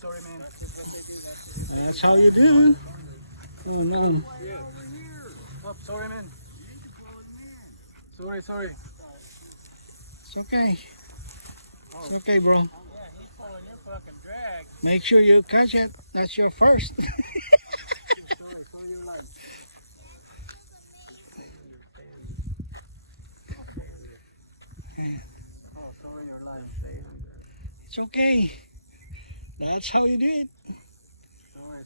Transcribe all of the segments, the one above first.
sorry, man. That's how you do. Oh no. Oh, sorry, man. Sorry. It's okay. It's okay, bro. Yeah, he's pulling your fucking drag. Make sure you catch it. That's your first. Sorry your life. Oh, sorry your life. It's okay. That's how you do it. Sorry.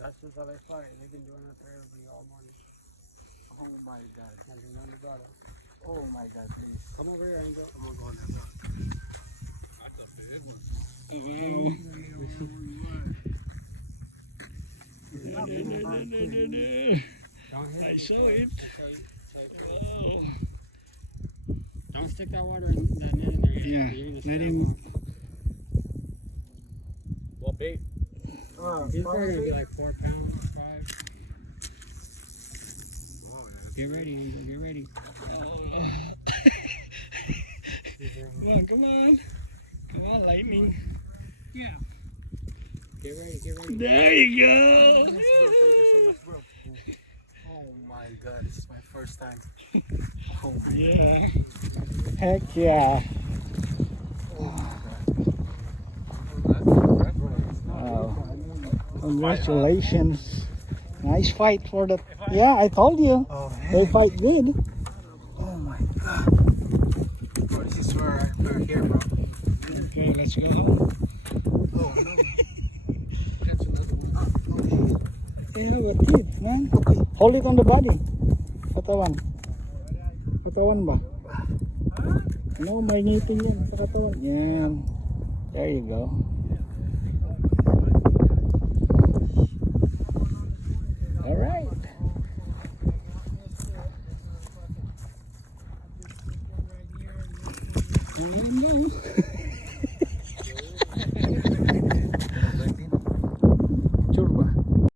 That's just how they fight. They've been doing that for everybody all morning. Oh my God. Oh my God, please. Come over here, Angel. I'm gonna go in there. That's a big one. I saw it. Oh. Don't stick that water in that net in there. Yeah, let him. Well, bait. He's probably gonna be like 4 pounds, 5. Oh, Get ready, Angel. Get ready. Come on. Come on, lightning. Yeah. Get ready. There you go. Thank you so much, bro. Oh my God, this is my first time. Oh my Yeah. Heck yeah. Wow. Congratulations. Nice fight for the. Yeah, I told you. Oh, They fight good. oh my God. Bro, this is where we're here, bro. Okay, let's go home. Oh no. Yeah, but kids, man. Hold it on the body. Katawan. Katawan ba? No, may ngipin yan sa katawan. Yan. There you go. All right. There you go.